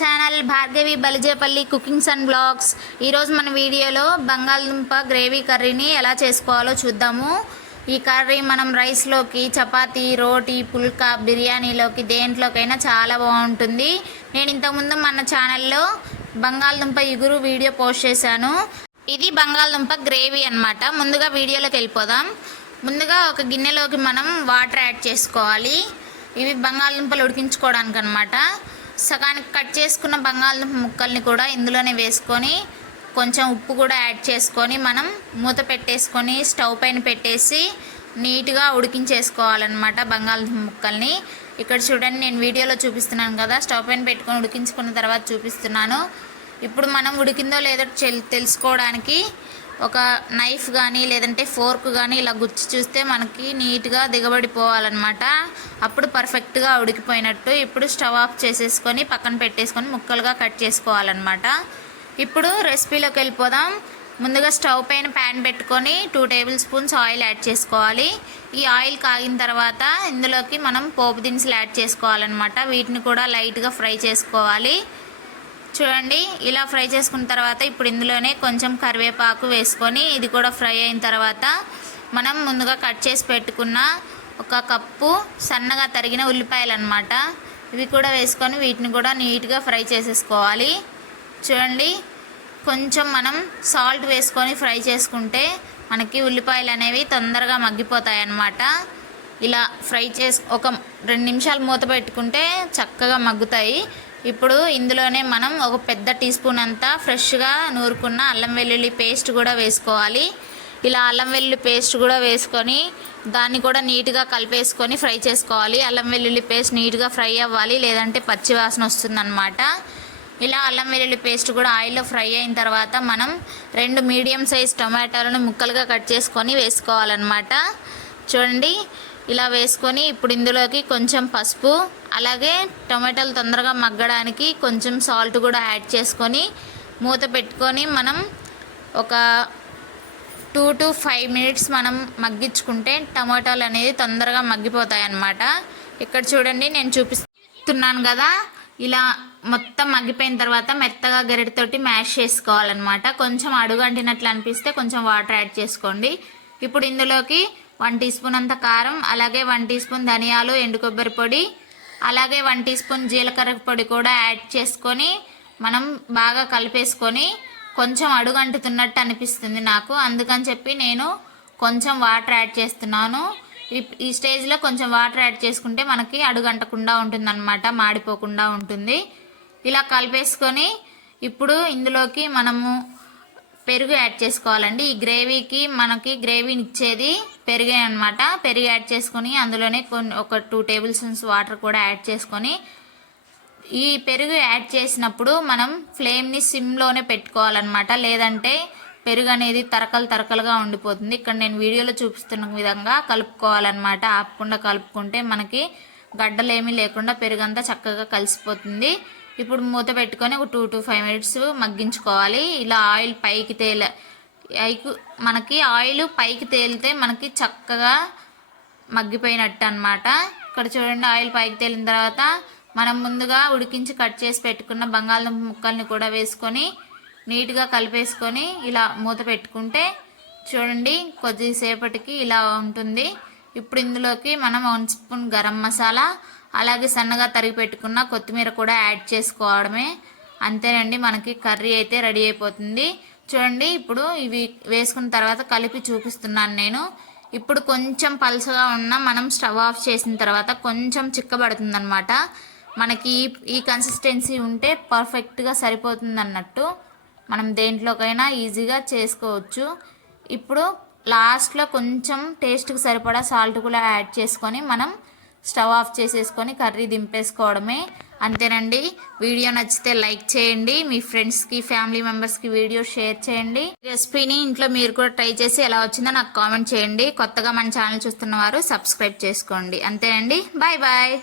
Channel Bhargavi Balijepalli cookings and blogs. ఈరోజు మన వీడియోలో బంగాళదుంప గ్రేవీ కర్రీని ఎలా చేసుకోవాలో చూద్దాము. ఈ కర్రీ మనం రైస్లోకి చపాతీ రోటీ పుల్కా బిర్యానీలోకి దేంట్లోకైనా చాలా బాగుంటుంది. నేను ఇంతకుముందు మన ఛానల్లో బంగాళదుంప ఇగురు వీడియో పోస్ట్ చేశాను. ఇది బంగాళదుంప గ్రేవీ అన్నమాట. ముందుగా వీడియోలోకి వెళ్ళిపోదాం. ముందుగా ఒక గిన్నెలోకి మనం వాటర్ యాడ్ చేసుకోవాలి. ఇవి బంగాళదుంపలు ఉడికించుకోవడానికి అనమాట సగానికి కట్ చేసుకున్న బంగాళదుంప ముక్కల్ని కూడా ఇందులోనే వేసుకొని కొంచెం ఉప్పు కూడా యాడ్ చేసుకొని మనం మూత పెట్టేసుకొని స్టవ్ పైన పెట్టేసి నీట్గా ఉడికించేసుకోవాలన్నమాట బంగాళదుంప ముక్కల్ని. ఇక్కడ చూడండి నేను వీడియోలో చూపిస్తున్నాను కదా స్టవ్ పైన పెట్టుకొని ఉడికించుకున్న తర్వాత చూపిస్తున్నాను. ఇప్పుడు మనం ఉడికిందో లేదో తెలుసుకోవడానికి ఒక నైఫ్ కానీ లేదంటే ఫోర్క్ కానీ ఇలా గుచ్చి చూస్తే మనకి నీట్గా దిగబడిపోవాలన్నమాట. అప్పుడు పర్ఫెక్ట్గా ఉడికిపోయినట్టు ఇప్పుడు స్టవ్ ఆఫ్ చేసేసుకొని పక్కన పెట్టేసుకొని ముక్కలుగా కట్ చేసుకోవాలన్నమాట. ఇప్పుడు రెసిపీలోకి వెళ్ళిపోదాం. ముందుగా స్టవ్ పైన ప్యాన్ పెట్టుకొని two tablespoons oil add చేసుకోవాలి. ఈ ఆయిల్ కాగిన తర్వాత ఇందులోకి మనం పోపు దినుసులు యాడ్ చేసుకోవాలన్నమాట. వీటిని కూడా లైట్గా ఫ్రై చేసుకోవాలి. చూడండి ఇలా ఫ్రై చేసుకున్న తర్వాత ఇప్పుడు ఇందులోనే కొంచెం కరివేపాకు వేసుకొని ఇది కూడా ఫ్రై అయిన తర్వాత మనం ముందుగా కట్ చేసి పెట్టుకున్న ఒక కప్పు సన్నగా తరిగిన ఉల్లిపాయలు అనమాట ఇవి కూడా వేసుకొని వీటిని కూడా నీట్గా ఫ్రై చేసేసుకోవాలి. చూడండి కొంచెం మనం సాల్ట్ వేసుకొని ఫ్రై చేసుకుంటే మనకి ఉల్లిపాయలు అనేవి తొందరగా మగ్గిపోతాయి అన్నమాట ఇలా ఫ్రై చేసి ఒక రెండు నిమిషాలు మూత పెట్టుకుంటే చక్కగా మగ్గుతాయి. ఇప్పుడు ఇందులోనే మనం ఒక పెద్ద టీ స్పూన్ అంతా ఫ్రెష్గా నూరుకున్న అల్లం వెల్లుల్లి పేస్ట్ కూడా వేసుకోవాలి. ఇలా అల్లం వెల్లుల్లి పేస్ట్ కూడా వేసుకొని దాన్ని కూడా నీట్గా కలిపేసుకొని ఫ్రై చేసుకోవాలి. అల్లం వెల్లుల్లి పేస్ట్ నీట్గా ఫ్రై అవ్వాలి లేదంటే పచ్చి వాసన వస్తుందన్నమాట. ఇలా అల్లం వెల్లుల్లి పేస్ట్ కూడా ఆయిల్లో ఫ్రై అయిన తర్వాత మనం రెండు మీడియం సైజ్ టొమాటోలను ముక్కలుగా కట్ చేసుకొని వేసుకోవాలన్నమాట. చూడండి ఇలా వేసుకొని ఇప్పుడు ఇందులోకి కొంచెం పసుపు అలాగే టొమాటోలు తొందరగా మగ్గడానికి కొంచెం సాల్ట్ కూడా యాడ్ చేసుకొని మూత పెట్టుకొని మనం ఒక టూ టు ఫైవ్ మినిట్స్ మనం మగ్గించుకుంటే టమాటాలు అనేది తొందరగా మగ్గిపోతాయి అన్నమాట. ఇక్కడ చూడండి నేను చూపిస్తున్నాను కదా ఇలా మొత్తం మగ్గిపోయిన తర్వాత మెత్తగా గరిటతోటి మ్యాష్ చేసుకోవాలన్నమాట. కొంచెం అడుగంటినట్లు అనిపిస్తే కొంచెం వాటర్ యాడ్ చేసుకోండి. ఇప్పుడు ఇందులోకి వన్ టీ స్పూన్ అంత కారం అలాగే వన్ టీ స్పూన్ ధనియాలు ఎండు కొబ్బరి పొడి అలాగే వన్ టీ స్పూన్ జీలకర్ర పొడి కూడా యాడ్ చేసుకొని మనం బాగా కలిపేసుకొని కొంచెం అడుగంటుతున్నట్టు అనిపిస్తుంది నాకు. అందుకని చెప్పి నేను కొంచెం వాటర్ యాడ్ చేస్తున్నాను. ఈ- ఈ స్టేజ్లో కొంచెం వాటర్ యాడ్ చేసుకుంటే మనకి అడుగంటకుండా ఉంటుందన్నమాట మాడిపోకుండా ఉంటుంది. ఇలా కలిపేసుకొని ఇప్పుడు ఇందులోకి మనము పెరుగు యాడ్ చేసుకోవాలండి. ఈ గ్రేవీకి మనకి గ్రేవీని ఇచ్చేది పెరుగే అనమాట పెరుగు యాడ్ చేసుకొని అందులోనే కొన్ని ఒక టూ టేబుల్ స్పూన్స్ వాటర్ కూడా యాడ్ చేసుకొని ఈ పెరుగు యాడ్ చేసినప్పుడు మనం ఫ్లేమ్ని సిమ్లోనే పెట్టుకోవాలన్నమాట. లేదంటే పెరుగు అనేది తరకలు తరకలుగా ఉండిపోతుంది. ఇక్కడ నేను వీడియోలో చూపిస్తున్న విధంగా కలుపుకోవాలన్నమాట. ఆపకుండా కలుపుకుంటే మనకి గడ్డలేమీ లేకుండా పెరుగు అంతా చక్కగా కలిసిపోతుంది. ఇప్పుడు మూత పెట్టుకొని ఒక టూ టు ఫైవ్ మినిట్స్ మగ్గించుకోవాలి. ఇలా ఆయిల్ పైకి తేల మనకి ఆయిల్ పైకి తేలితే మనకి చక్కగా మగ్గిపోయినట్టు అనమాట ఇక్కడ చూడండి ఆయిల్ పైకి తేలిన తర్వాత మనం ముందుగా ఉడికించి కట్ చేసి పెట్టుకున్న బంగాళదుంప ముక్కల్ని కూడా వేసుకొని నీట్గా కలిపేసుకొని ఇలా మూత పెట్టుకుంటే చూడండి కొద్దిసేపటికి ఇలా ఉంటుంది. ఇప్పుడు ఇందులోకి మనం వన్ స్పూన్ గరం మసాలా అలాగే సన్నగా తరిగి పెట్టుకున్న కొత్తిమీర కూడా యాడ్ చేసుకోవడమే. అంతేనండి మనకి కర్రీ అయితే రెడీ అయిపోతుంది. చూడండి ఇప్పుడు ఇవి వేసుకున్న తర్వాత కలిపి చూపిస్తున్నాను నేను. ఇప్పుడు కొంచెం పలుసగా ఉన్న మనం స్టవ్ ఆఫ్ చేసిన తర్వాత కొంచెం చిక్కబడుతుంది అనమాట మనకి ఈ ఈ కన్సిస్టెన్సీ ఉంటే పర్ఫెక్ట్గా సరిపోతుంది అన్నట్టు మనం దేంట్లోకైనా ఈజీగా చేసుకోవచ్చు. ఇప్పుడు లాస్ట్లో కొంచెం టేస్ట్కి సరిపడా సాల్ట్ కూడా యాడ్ చేసుకొని మనం స్టవ్ ఆఫ్ చేసేసుకొని కర్రీ దింపేసుకోవడమే. అంతేనండి. వీడియో నచ్చితే లైక్ చేయండి. మీ ఫ్రెండ్స్కి ఫ్యామిలీ మెంబర్స్కి వీడియో షేర్ చేయండి. రెసిపీని ఇంట్లో మీరు కూడా ట్రై చేసి ఎలా వచ్చిందో నాకు కామెంట్ చేయండి. కొత్తగా మన ఛానల్ చూస్తున్న వారు సబ్స్క్రైబ్ చేసుకోండి. అంతేనండి. Bye bye.